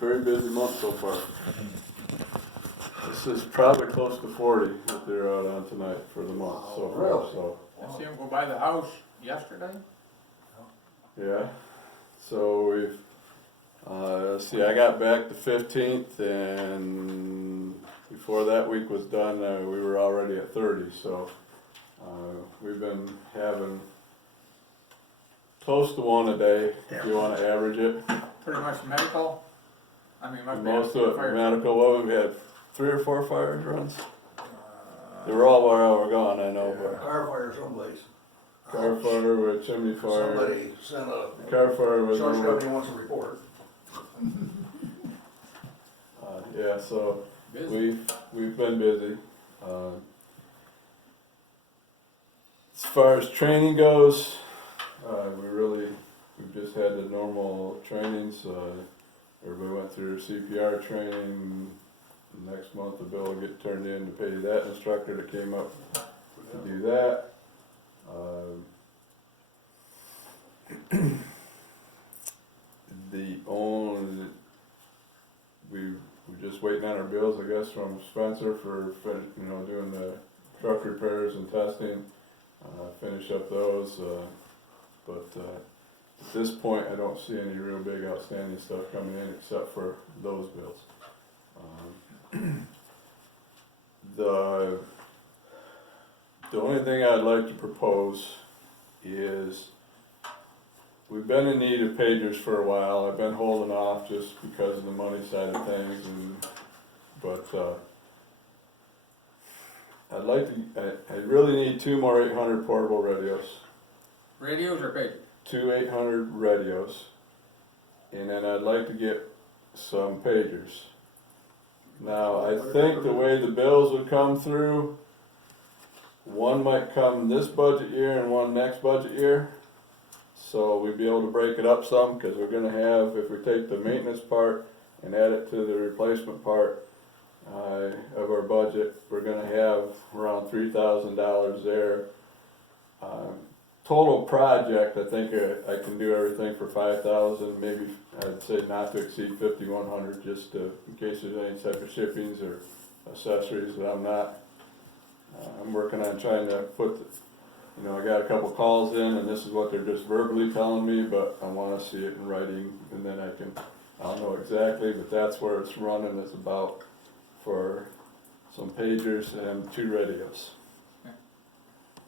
very busy month so far. This is probably close to 40 that they're out on tonight for the month so far, Really? so. I see him go by the house yesterday. Yeah, so we've, let's see, I got back the 15th, and before that week was done, we were already at 30, so we've been having close to one a day, if you want to average it. Pretty much medical. I mean, must be Most of it fire. medical. Well, we had 3 or 4 fires runs. They were all while we were gone, I know, but Car fire someplace. car fire with chimney fire. Somebody sent a, Car fire was Sheriff's over. Company wants a report. Yeah, so Busy. we've been busy. As far as training goes, we've just had the normal trainings. Everybody went through CPR training. Next month the bill will get turned in to pay that instructor that came up to do that. We're just waiting on our bills, I guess, from Spencer for doing the truck repairs and testing. Finish up those, but at this point I don't see any real big outstanding stuff coming in except for those bills. The only thing I'd like to propose is, we've been in need of pagers for a while. I've been holding off just because of the money side of things, but I really need 2 more 800 portable radios. Radios or pagers? 2 800 radios, and then I'd like to get some pagers. Now, I think the way the bills would come through, one might come this budget year and one next budget year. So we'd be able to break it up some, because we're gonna have, if we take the maintenance part and add it to the replacement part of our budget, we're gonna have around $3,000 there. Total project, I think I can do everything for $5,000, maybe I'd say not to exceed $5,100, just in case there's any type of shippings or accessories that I'm working on trying to put, I got a couple calls in, and this is what they're just verbally telling me, but I want to see it in writing, and then I'll know exactly, but that's where it's running. It's about for some pagers and 2 radios.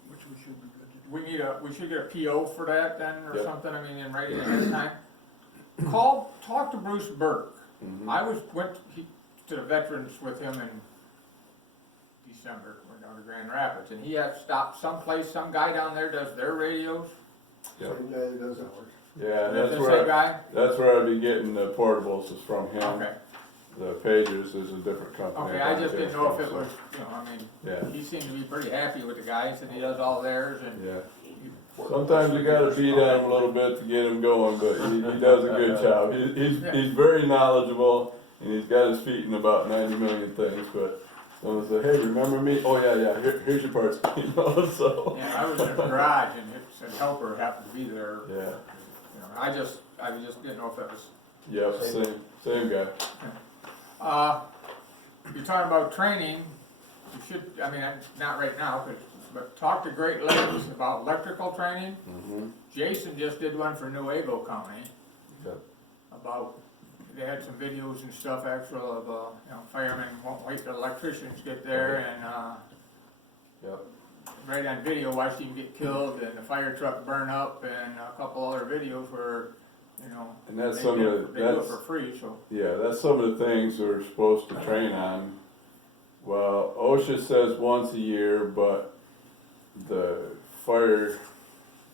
Which we should be good to do. We should get a PO for that then, or Yep. something, I mean, in writing at this time. Talk to Bruce Burke. Mm-hmm. I went to the veterans with him in December, went down to Grand Rapids, and he had stopped someplace, some guy down there does their radios. Yep. Same guy that does ours. Yeah, Is the same guy? that's where I'd be getting the portables is from him. Okay, The pagers is a different company. okay, I just didn't know if it was, Yeah, he seemed to be pretty happy with the guys, and he does all theirs, and yeah. Sometimes you gotta beat at him a little bit to get him going, but he does a good job. He's very knowledgeable, and he's got his feet in about 90 million things, but someone said, hey, remember me? Oh yeah, here's your parts, so. yeah, I was in the garage, and it said helper happened to be there. Yeah, I just didn't know if that was. yep, same guy. You're talking about training, you should, not right now, but talk to Great Lakes about electrical training. Mm-hmm. Jason just did one for Nuevo County Yep. about, they had some videos and stuff actual of, firemen won't wait till electricians get there, and, Yep. right on video, watched him get killed and the fire truck burn up, and a couple other videos where, And that's they some do of it for free, so. Yeah, that's some of the things we're supposed to train on. Well, OSHA says once a year, but the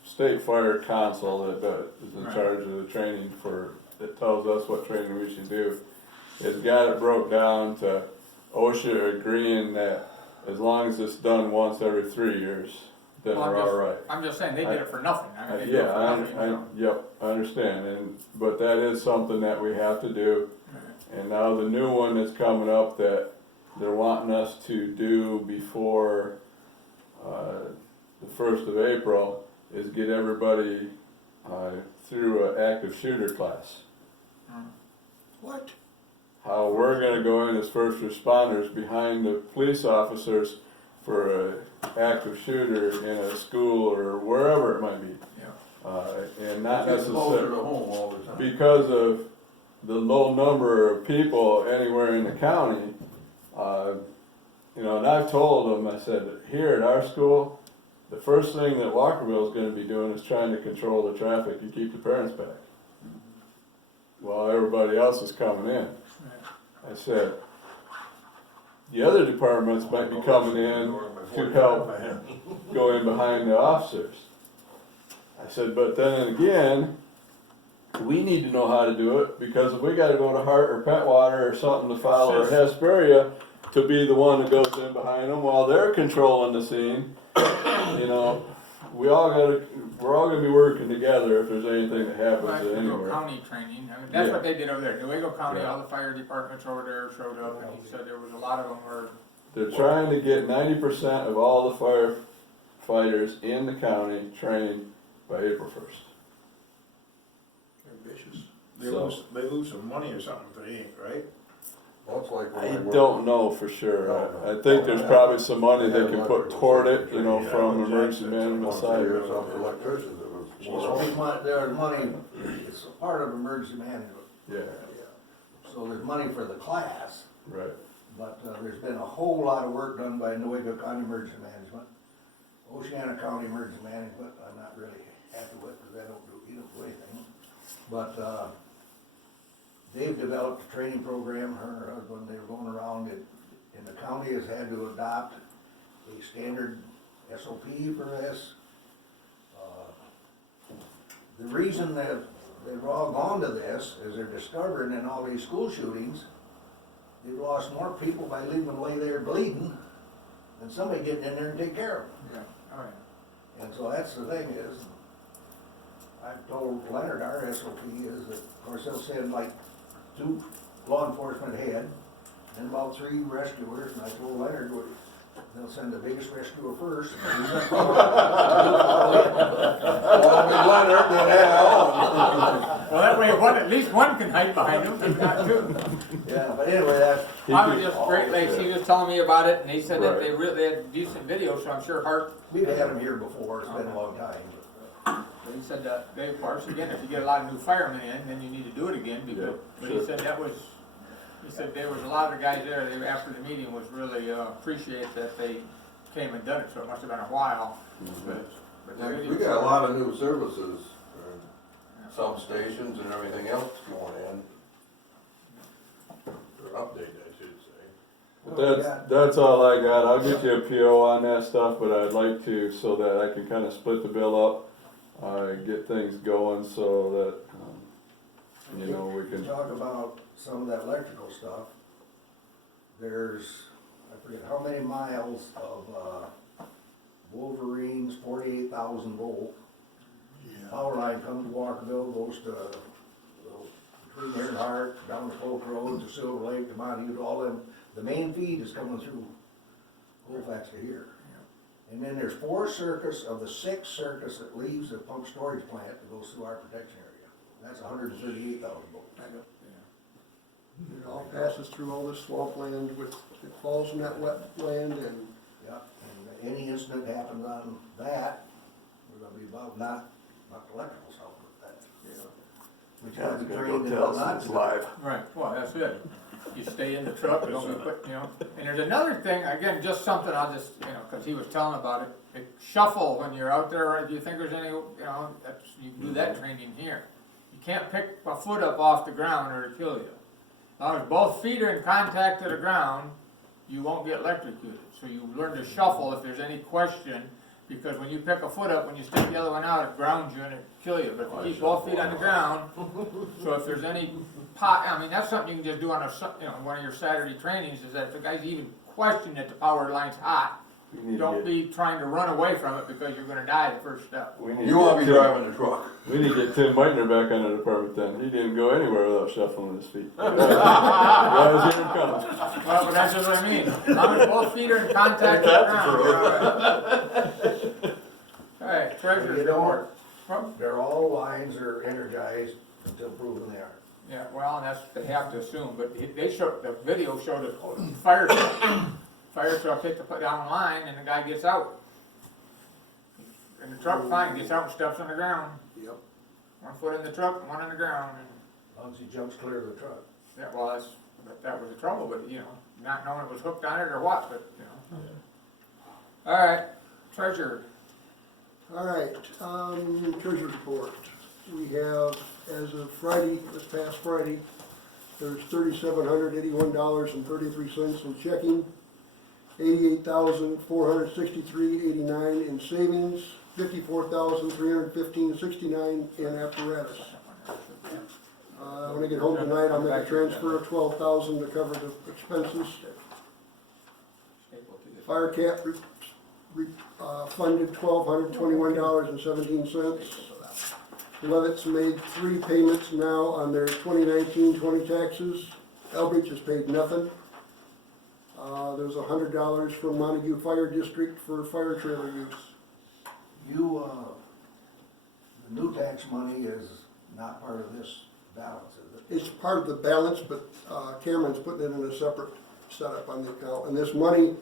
state fire council that is in Right. charge of the training that tells us what training we should do, has got it broke down to OSHA agreeing that as long as it's done once every 3 years, then Well, we're all right. I'm just saying, they did it for nothing, they do it for nothing, Yep, I understand, but that is something that we have to do. And now the new one that's coming up that they're wanting us to do before the 1st of April is get everybody through an active shooter class. What? how we're gonna go in as first responders behind the police officers for an active shooter in a school or wherever it might be. And not It's closer to necessarily home all the time. because of the low number of people anywhere in the county. You know, and I've told them, I said, here at our school, the first thing that Walkerville is gonna be doing is trying to control the traffic and keep the parents back, while everybody else is coming in. I said, the other departments might be coming in to help go in behind the officers. I said, but then again, we need to know how to do it, because if we gotta go to Hart or Petwater or something to file or Hesperia to be the one that goes in behind them while they're controlling the scene, you know, we're all gonna be working together if there's anything that happens Well, Nuevo anywhere. County training, I mean, that's Yeah. what they did over there. Nuevo County, Yeah. all the fire departments over there showed up, and he said there was a lot of them were, They're trying to get 90% of all the firefighters in the county trained by April 1st. Ambitious. So- They lose some money or something if they ain't, right? That's like when I they work- don't know for sure. I think there's probably some money they can put toward it, you know, from emergency management side. There's some electricians that was. There's money, it's a part of emergency management, Yeah, so there's money for the class, right. but there's been a whole lot of work done by Nuevo County Emergency Management. Oceana County Emergency Management, I'm not really happy with, because they don't do anything. But they've developed a training program, her and her husband, they were going around, and the county has had to adopt a standard SOP for this. The reason that they've all gone to this is they're discovering in all these school shootings, they've lost more people by leaving them lay there bleeding than somebody getting in there and take care of them. yeah, oh yeah. And so that's the thing is, I've told Leonard our SOP is that, of course, they'll send like 2 law enforcement ahead, and about 3 rescuers, and I told Leonard, they'll send the biggest rescuer first. Well, that way, at least one can hide behind them, if not 2. Yeah, but anyway, that's, I was just, Great Lakes, he was telling me about it, and he said that Right. they really had decent video, so I'm sure Hart, we've had them here before, it's been a long time. he said that, they, of course, again, if you get a lot of new firemen in, then you need to do it again, because, Yeah, but he sure. said that was, he said there was a lot of the guys there, they, after the meeting, was really, appreciate that they came and done it, so it must have been a while. But the Yeah, video we got a showed- lot of new services, substations and everything else going in. Or update, I should say. But that's all I got. I'll get you a PO on that stuff, but I'd like to, so that I can kinda split the bill up, get things going so that, you know, we can. Talk about some of that electrical stuff. There's, I forget how many miles of, Wolverine's 48,000 volt. Power line comes to Walkerville, goes to, between Earnhardt, down the Polk Road, to Silver Lake, to Montague, all them. The main feed is coming through Colfax to here. And then there's 4 circuits of the 6 circuits that leaves the pump storage plant that goes through our protection area. That's 138,000 volts. I don't- yeah. It all passes through all this swampland with, it falls in that wetland and Yeah, and any incident happens on that, we're gonna be about not the electrical stuff, but that, you know. We try to be trained in what not to do. Right, well, that's it. You stay in the truck, don't be put, you know. And there's another thing, again, just something I'll just, you know, cause he was telling about it. Shuffle when you're out there, if you think there's any, you know, that's, you can do that training here. You can't pick a foot up off the ground or it'll kill you. As long as both feet are in contact to the ground, you won't get electrocuted. So you learn to shuffle if there's any question, because when you pick a foot up, when you stick the other one out, it grounds you and it kill you. But if you keep both feet on the ground, so if there's any I mean, that's something you can just do on a, you know, one of your Saturday trainings, is that if the guy's even question that the power line's hot, We need to don't get- be trying to run away from it because you're gonna die the first step. we need You wanna get be Tim- driving the truck. We need to get Tim Meitner back on the department then. He didn't go anywhere without shuffling his feet. Guys, here he comes. Well, but that's just what I mean. As long as both feet are in contact with the ground, you're all right. All right, treasurer's You don't- report. Well, They're all lines are energized until proven they aren't. Yeah, well, and that's, they have to assume, but they showed, the video showed a fire truck. Fire truck hit the, down the line and the guy gets out. And the truck fine, gets out and steps on the ground. Yep. 1 foot in the truck, and 1 in the ground, and, As long as he jumps clear of the truck. yeah, well, that was the trouble, but, you know, not knowing it was hooked on it or what, but, you know. Alright, treasurer, All right, treasurer's report. We have, as of Friday, this past Friday, there's $3,781.33 in checking, $88,463.89 in savings, $54,315.69 in apparatus. When I get home tonight, I'll make a transfer of $12,000 to cover the expenses. Fire cap funded $1,221.17. Levitt's made 3 payments now on their 2019-20 taxes. Elbridge has paid nothing. There's $100 from Montague Fire District for fire trailer use. You, the new tax money is not part of this balance, is it? It's part of the balance, but Cameron's putting it in a separate setup on the account. And this money,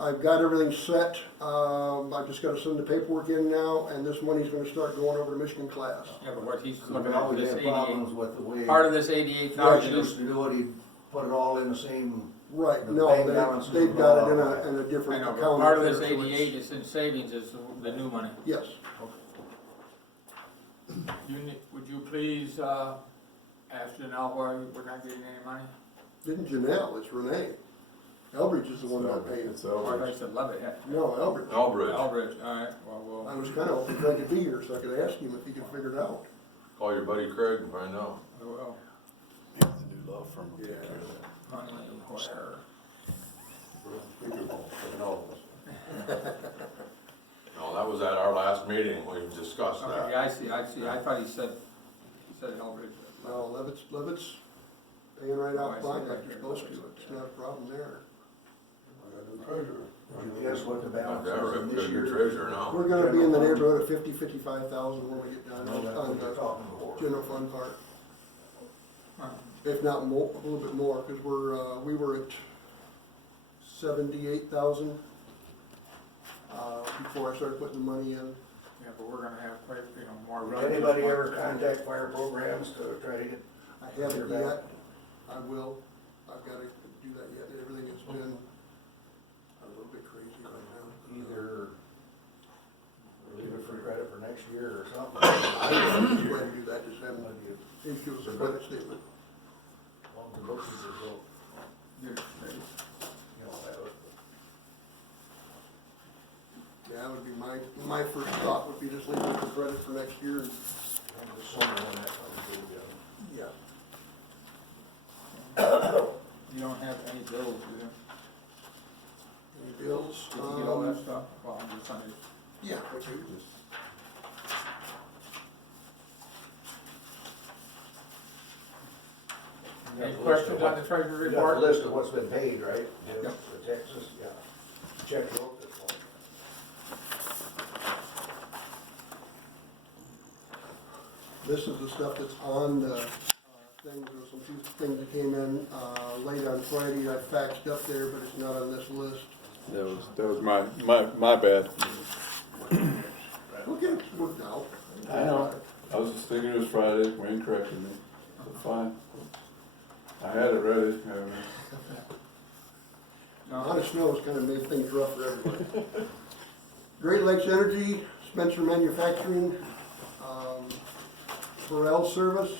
I've got everything set. I've just got to send the paperwork in now, and this money's going to start going over to Michigan class. yeah, but what he's Because looking we at always this had 88, problems with the way. part of this 88,000 He is, used to do it, he'd put it all in the same. Right, The no, bank balances they've and got all it in that. a I different know, account. but part of there, this so it's- 88 is in savings, is the new money. Yes. Would you please, ask Janelle why we're not getting any money? Didn't Janelle, it's Renee. Elbridge is the one that paid it. It's Or over. I said Levitt, yeah. No, Elbridge. Albridge, Albridge, alright, well, I was kind of hoping Craig could be here so I could ask him if he could figure it out. call your buddy Craig and find out. well, Yeah, the new law firm will take care of that. money, where, No, that was at our last meeting, we discussed okay, that. yeah, I see, I thought he said Albridge. No, Levitt's paying right Oh, I out see fine right like there. you're supposed to. It's not a problem there. Would you guess what the Not balance that, is in Rick, this good your year? treasurer now. We're gonna be in the neighborhood of 55,000 when we get done No, that's on what you're the talking about. general fund part. Huh. If not more, a little bit more, because we were at 78,000 before I started putting the money in. Yeah, but we're gonna have quite, more Did revenue. anybody ever contact fire programs to try to get? I haven't yet. I will. I've got to do that yet. Everything has been a little bit crazy right now. Either leave it for credit for next year or something? I just try to do that, just have them issue us a credit statement. Well, the books is well, You're right. you know, that would- Yeah, that would be my first thought would be just leave it for credit for next year. and the summer when that comes through, yeah. Yeah. You don't have any bills, do you? Any bills? Did you get all that stuff? Well, I'm just trying to, Yeah, okay. any questions on the treasury You got the report? list of what's been paid, right? Yep. The Texas, yeah. Check wrote this one. This is the stuff that's on the thing. There were some few things that came in late on Friday. I faxed up there, but it's not on this list. That was my bad. Okay, it's worked out. I know. I was just thinking it was Friday, Wayne corrected me. So fine. I had it ready. A lot of snow has kind of made things rough for everybody. Great Lakes Energy, Spencer Manufacturing, Burrell Service,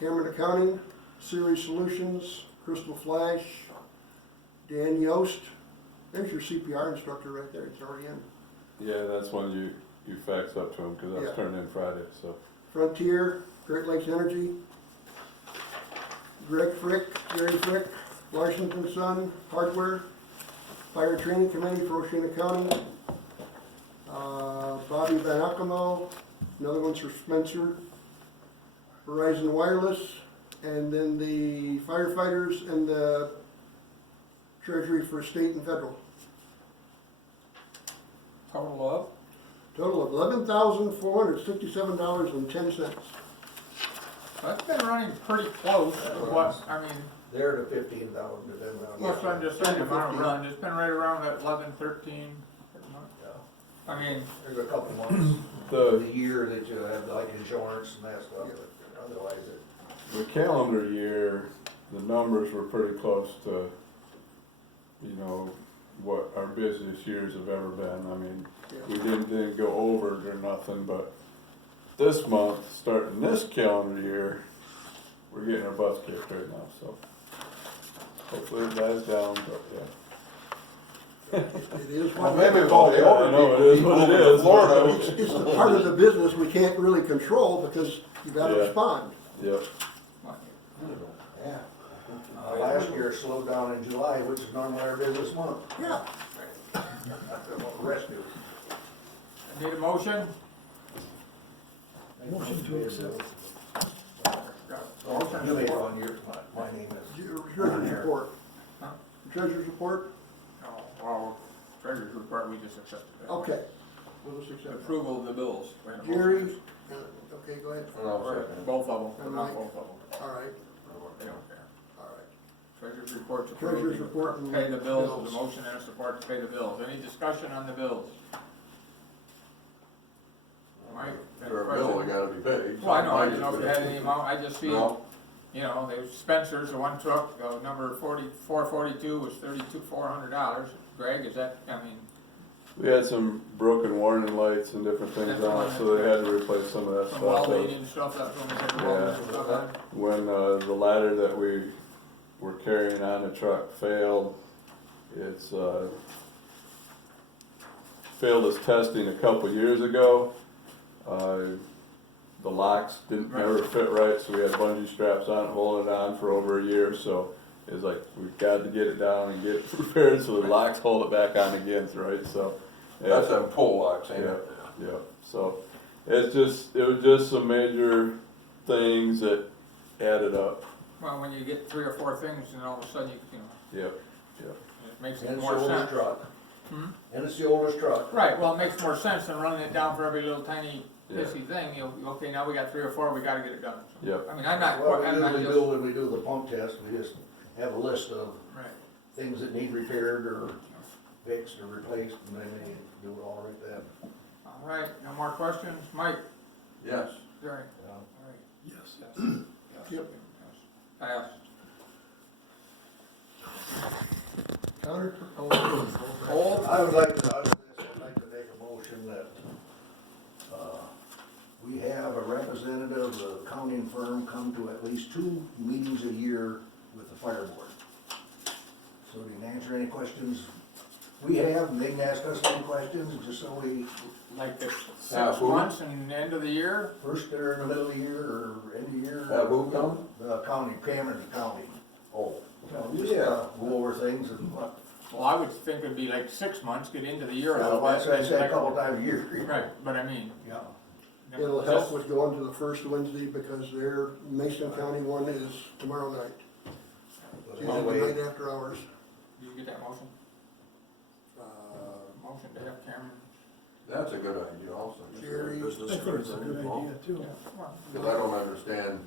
Cameron Accounting, Series Solutions, Crystal Flash, Dan Yost. There's your CPR instructor right there, it's already in. Yeah, that's one you faxed up to him, because I was Yeah. turning in Friday, so. Frontier, Great Lakes Energy, Greg Frick, Gary Frick, Larson and Son, Hardware, Fire Training Committee for Oceana County, Bobby Van Akamo, another one's for Spencer, Verizon Wireless, and then the firefighters and the Treasury for state and federal. Total of? Total of $11,467.10. That's been running pretty close to what, I mean, They're to 15,000, depending on. what's what I'm just saying, amount of run, it's been right around that 11, 13. Yeah. I mean, There's a couple months of the year that you have like insurance and that stuff, but otherwise it. The calendar year, the numbers were pretty close to, you know, what our busiest years have ever been. I mean, we didn't go over it or nothing, but this month, starting this calendar year, we're getting our butts kicked right now, so hopefully it dies down, but yeah. It is Well, what it maybe is. it's all the Yeah, I know, it is what it is. Florida. It's the part of the business we can't really control because you gotta Yeah. respond. Yep. Yeah. Last year slowed down in July, which is normally our business month. Yeah. Rest is. need a motion? Motion to accept. You made one, my name is. Your treasurer's report. Huh? Treasurer's report? No, well, treasurer's report, we just accepted that. Okay. We'll just accept it. Approval of the bills. We had a motion. Jerry, okay, go ahead. Or both of them, but not Mike. both of them. All right, They don't care. all right. Treasurer's report to Treasurer's report and pay the bills, bills. the motion and a support to pay the bills. Any discussion on the bills? Mike? any For a bill, question? they gotta be paid. Well, I know, I didn't know if you had any amount, I just see, No. you know, there's Spencer's, the one truck, number 442 was $4,200. Greg, is that, I mean, We had some broken warning lights and different things That's the on one it, so they had to replace some of that some stuff. welding and stuff, that's when we had the welding and stuff on? When the ladder that we were carrying on the truck failed, it's failed its testing a couple years ago. The locks didn't never fit right, so we had bungee straps on it, holding it on for over a year, so it's like, we've got to get it down and get it repaired, so the locks hold it back on again, right, so. yeah. That's them pull locks, ain't Yeah, it? yeah, so, it was just some major things that added up, Well, when you get 3 or 4 things, and all of a sudden you know, yep, yep. it makes And it it's more the oldest sense. truck. Hmm? And it's the oldest truck. Right, well, it makes more sense than running it down for every little tiny Yeah. pissy thing, okay, now we got 3 or 4, we gotta get it done. Yep. I mean, I'm not, What we I'm not usually just, do when we do the pump test, we just have a list of right, things that need repaired or fixed or replaced, and then we do it all right then. all right, no more questions, Mike, Yes. Jerry, Yeah. all right, Yes. yes, yes, Yep. yes, passed. Counter? Old, I would like to, out of this, I'd like to make a motion that, we have a representative of the accounting firm come to at least 2 meetings a year with the Fireboard. So they can answer any questions we have, and they can ask us any questions, just so we, like the Yeah, 6 who? months and end of the year, first or in the middle of the year, or end of the year. Who come? The county, Cameron County. Oh. Just, go over things and what, well, I would think it'd be like 6 months, get into the year a little that's bit. what I said a couple times a year. Right, but I mean. Yeah. It'll help with going to the first Wednesday because their Mason County one is tomorrow night. But Tuesday anyway, night after hours. Did you get that motion? Motion to have Cameron. That's a good idea also. Jerry. I think it's a good idea too. Because I don't understand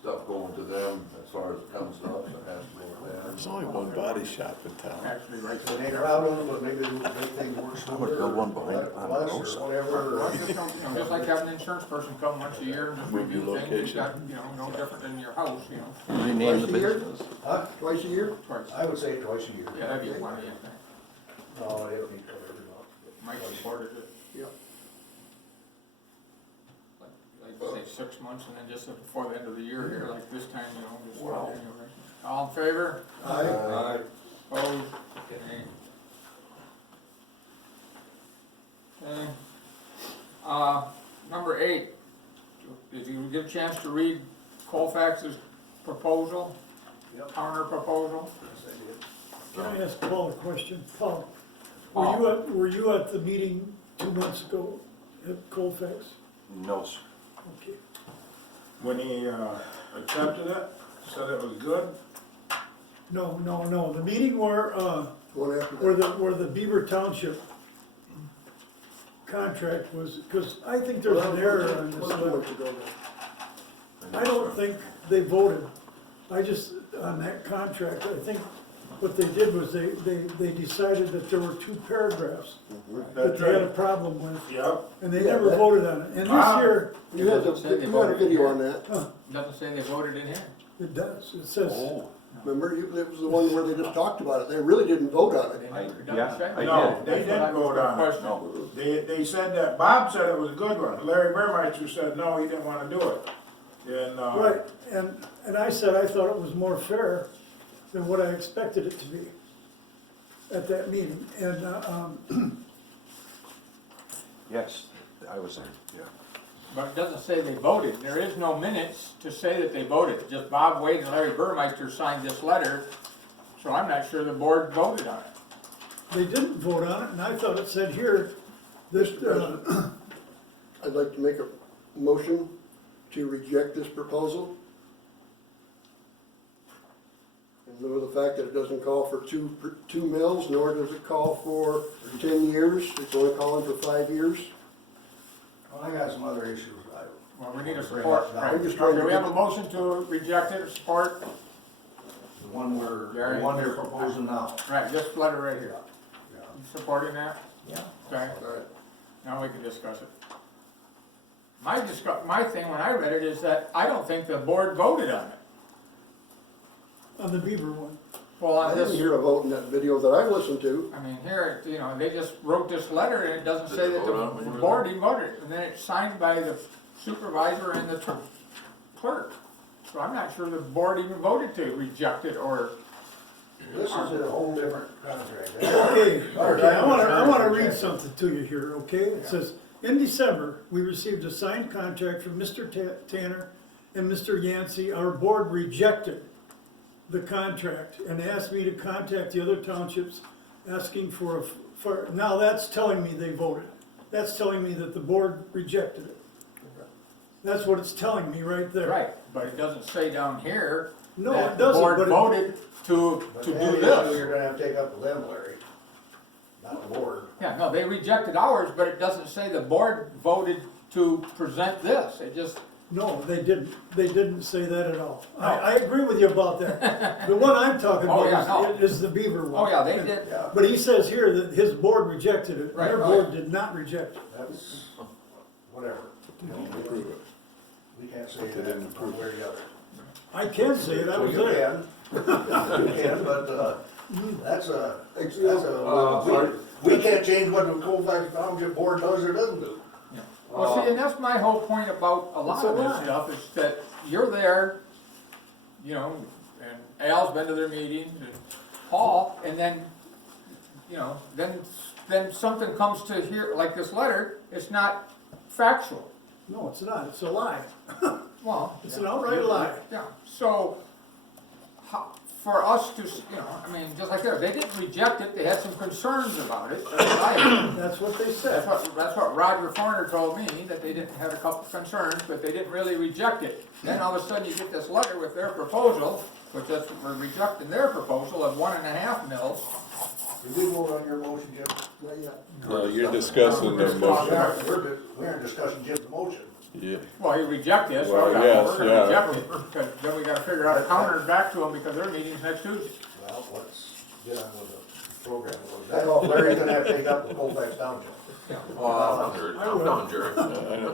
stuff going to them as far as comes up, it has to go with them. There's only one body shop in town. Actually, right. it ain't a problem, but maybe it'll make things work smoother. build one behind- or on the less, road or side. whatever. Well, just like having an insurance person come once a year and just Move review your things, you've location. got, you know, no different than your house, you know, Rename the Twice a year? business. Huh? Twice a year? twice. I would say twice a year. Yeah, that'd be one, yeah, No, they don't need to cover it enough. Mike supported it, Yep. like say 6 months and then just before the end of the year here, like this time, you know, just. All in favor? Aye. Opposed? Okay. Okay. Number 8, did you get a chance to read Colfax's proposal? Yep. Counter proposal? Yes, I did. Can I ask Paul a question? Paul, Paul. were you at the meeting 2 months ago at Colfax? No, sir. Okay. When he, accepted it, said it was good, No, the meeting where, One after that. where the Beaver Township contract was, because I think there's an error on this. One month ago then. I don't think they voted. I just, on that contract, I think what they did was they decided that there were two paragraphs that That's they had a right. problem with, Yep, and they Yeah, never that- voted on it. And this Ah. year, You had Doesn't say they you had a voted. video on that, Doesn't say they voted in here. it does, it says, remember, it was the one where they just talked about it, they really didn't vote on They it. never, it doesn't yeah, say. I no, did. they That's what I didn't was vote gonna on it. question. They said that, Bob said it was a good one, Larry Burmeister said, no, he didn't wanna do it. And, right, and I said I thought it was more fair than what I expected it to be at that meeting, and, Yes, I was there, yeah. But it doesn't say they voted. There is no minutes to say that they voted. Just Bob Wade and Larry Burmeister signed this letter, so I'm not sure the board voted on it. they didn't vote on it, and I thought it said here, this, I'd like to make a motion to reject this proposal. In lieu of the fact that it doesn't call for two mills, nor does it call for 10 years, it's only calling for 5 years. Well, I got some other issues. Well, we need a support. Right. I'm just trying Okay, to we have get a motion to reject it, or support. The one Gary? the one they're proposing now. Right, this letter right here. Yeah. You supporting that? Yeah. Okay, All right. now we can discuss it. My thing when I read it is that I don't think the board voted on it. on the Beaver one. Well, I on didn't this, hear a vote in that video that I listened to. I mean, here, you know, they just wrote this letter and it doesn't Did say they that vote on it when the you were board even voted. And then it's signed by the supervisor and the clerk. So I'm not sure the board even voted to reject it or, This is a whole different contract. Okay, I wanna read something to you here, okay? It says, in December, we received a signed contract from Mr. Tanner and Mr. Yancey. Our board rejected the contract and asked me to contact the other townships asking for, now that's telling me they voted. That's telling me that the board rejected it. That's what it's telling me right there. right, but it doesn't say down here No, that it the doesn't, board but it, voted to But do that issue this. you're gonna have to take up with them, Larry, not the board. Yeah, no, they rejected ours, but it doesn't say the board voted to present this. It just, no, they didn't say that at all. I agree with you about that. The one I'm talking Oh, yeah, about no. is the Beaver one. oh yeah, they did. Yeah, But he says here that his board rejected it, Right, their right. board did not reject it. that's, whatever. Approve it. We can't say They that didn't one approve way or the other. I can say it, I So was you there. can. You can, but, we can't change what the Colfax Township Board does or doesn't do. Well, see, and that's my whole point about a lot It's a of this lie. stuff, is that you're there, you know, and Al's been to their meetings, and Paul, and then, you know, then something comes to here, like this letter, it's not factual. No, it's not, it's a lie. Well. It's an outright lie. Yeah, so, for us to, you know, I mean, just like they didn't reject it, they had some concerns about it. That's what they said. That's what Roger Forner told me, that they didn't have a couple of concerns, but they didn't really reject it. Then all of a sudden you get this letter with their proposal, which is, we're rejecting their proposal of 1.5 mils. Did we vote on your motion, Jim? Not yet. No, you're discussing the motion. We aren't discussing Jim's motion. Yeah. Well, you reject this, so Well, yeah, yes, we're gonna yeah. reject it, because then we gotta figure out a counter back to them, because their meeting's next Tuesday. Well, let's get on with the program. That's all Larry's gonna have to take up with Colfax Township.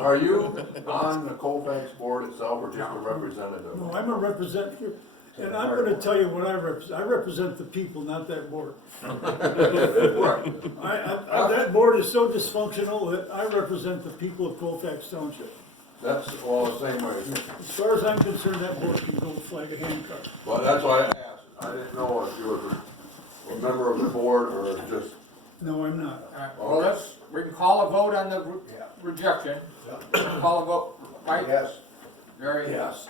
Are you on the Colfax board itself or just a representative? No, I'm a representative, and I'm gonna tell you what I represent. I represent the people, not that board. That board is so dysfunctional that I represent the people of Colfax Township. That's all the same way. As far as I'm concerned, that board can go flag a handcart. Well, that's why I asked. I didn't know if you were a member of the board or just, No, I'm not. Well, we can call a vote on the Yeah. rejection. We can call a vote, right? Yes. Very, Yes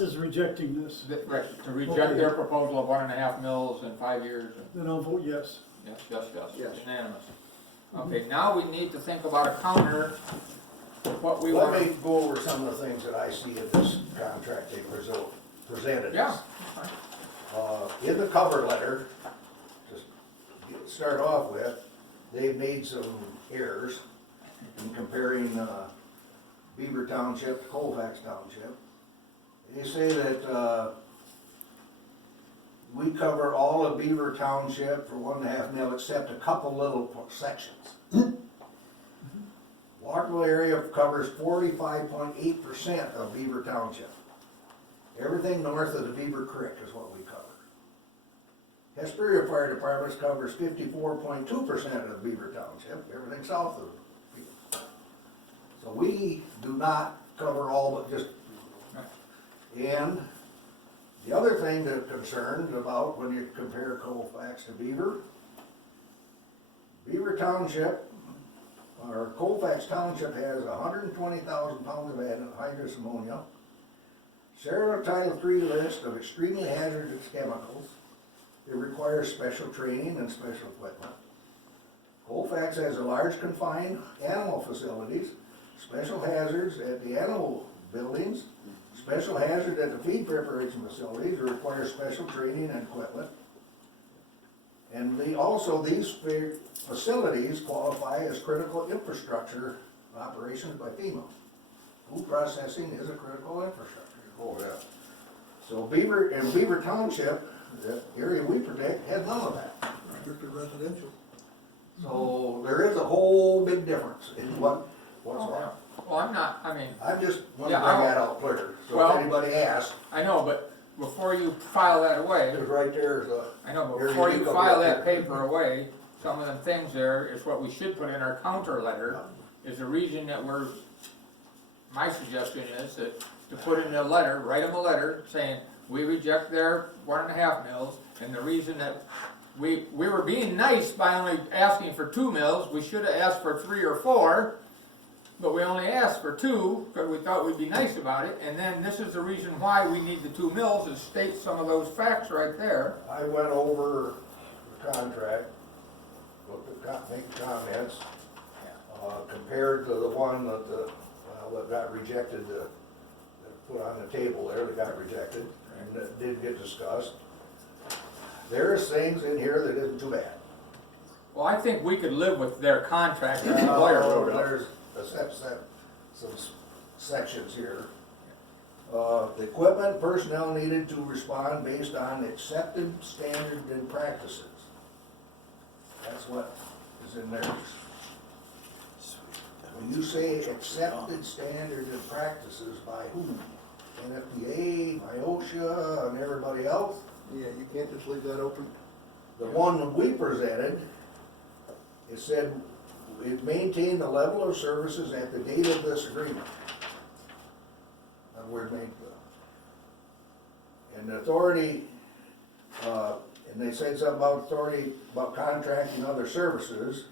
is rejecting this, right, to reject their proposal of 1.5 mils in 5 years. then I'll vote yes. Yes, Yes. unanimous. Okay, now we need to think about a counter, what we want. Let me go over some of the things that I see in this contract they presented Yeah, us. In the cover letter, just start off with, they've made some errors in comparing Beaver Township to Colfax Township. They say that, we cover all of Beaver Township for 1.5 mil except a couple little sections. Walkerville area covers 45.8% of Beaver Township. Everything north of the Beaver Creek is what we cover. Hesperia Fire Department covers 54.2% of Beaver Township, everything south of Beaver. So we do not cover all but just, and the other thing they're concerned about when you compare Colfax to Beaver, Beaver Township, or Colfax Township has 120,000 pounds of anhydrous ammonia, Sarah Title III list of extremely hazardous chemicals. It requires special training and special equipment. Colfax has a large confined animal facilities, special hazards at the animal buildings, special hazard at the feed preparation facilities that require special training and equipment. And these facilities qualify as critical infrastructure operations by FEMA. Food processing is a critical infrastructure. Oh, yeah. So Beaver Township, the area we protect, had none of that. Strictly residential. So there is a whole big difference in what's what. Well, I'm not, I mean, I just want to Yeah, bring I'll- that out clear, so Well- if anybody asks, I know, but before you file that away, there's right there's a, I know, but Here, before you you go file right that there. paper away, some of the things there is what we should put in our counter letter, is the reason that my suggestion is that to put in a letter, write them a letter saying, we reject their 1.5 mils, and the reason that we were being nice by only asking for 2 mils, we should have asked for 3 or 4, but we only asked for 2, because we thought we'd be nice about it, and then this is the reason why we need the 2 mils, and state some of those facts right there. I went over the contract, make comments, compared to the one that got rejected, that put on the table there, that got rejected, and that did get discussed. There's things in here that isn't too bad. Well, I think we could live with their contract that the lawyer wrote up. There's some sections here. The equipment personnel needed to respond based on accepted standards and practices. That's what is in there. When you say accepted standards and practices, by whom? NFPA, OSHA, and everybody else? Yeah, you can't just leave that open. The one that we presented, it said, it maintained the level of services at the date of this agreement. That word made. And the authority, and they said something about authority, about contracting other services,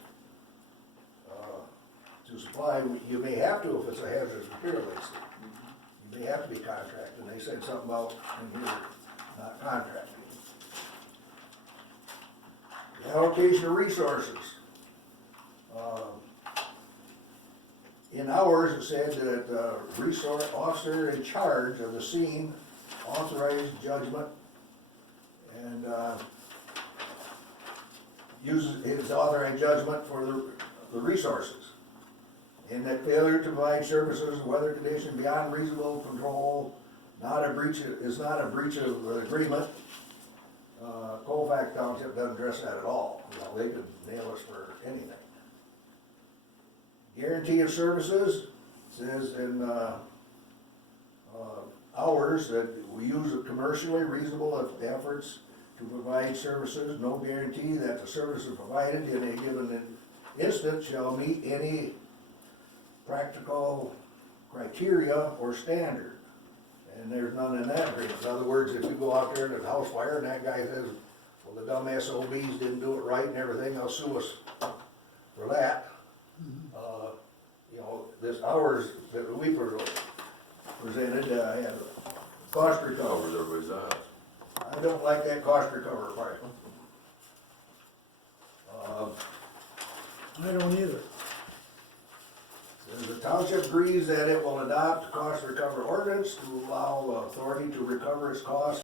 to supply, you may have to if it's a hazardous material waste. You may have to be contracted, and they said something about, in here, not contracting. The allocation of resources. In ours, it said that resource officer in charge of the scene authorized judgment and uses his authorized judgment for the resources. And that failure to provide services, weather condition beyond reasonable control, is not a breach of the agreement. Colfax Township doesn't address that at all. You know, they could nail us for anything. Guarantee of services says in ours that we use a commercially reasonable efforts to provide services. No guarantee that the services provided in a given instance shall meet any practical criteria or standard. And there's none in that agreement. In other words, if you go out there and there's a house fire and that guy says, well, the dumb SOBs didn't do it right and everything, they'll sue us for that. You know, this ours that we presented, had cost recovery. Covers everybody's eyes. I don't like that cost recovery part. I don't either. The township agrees that it will adopt a cost recovery ordinance to allow authority to recover its costs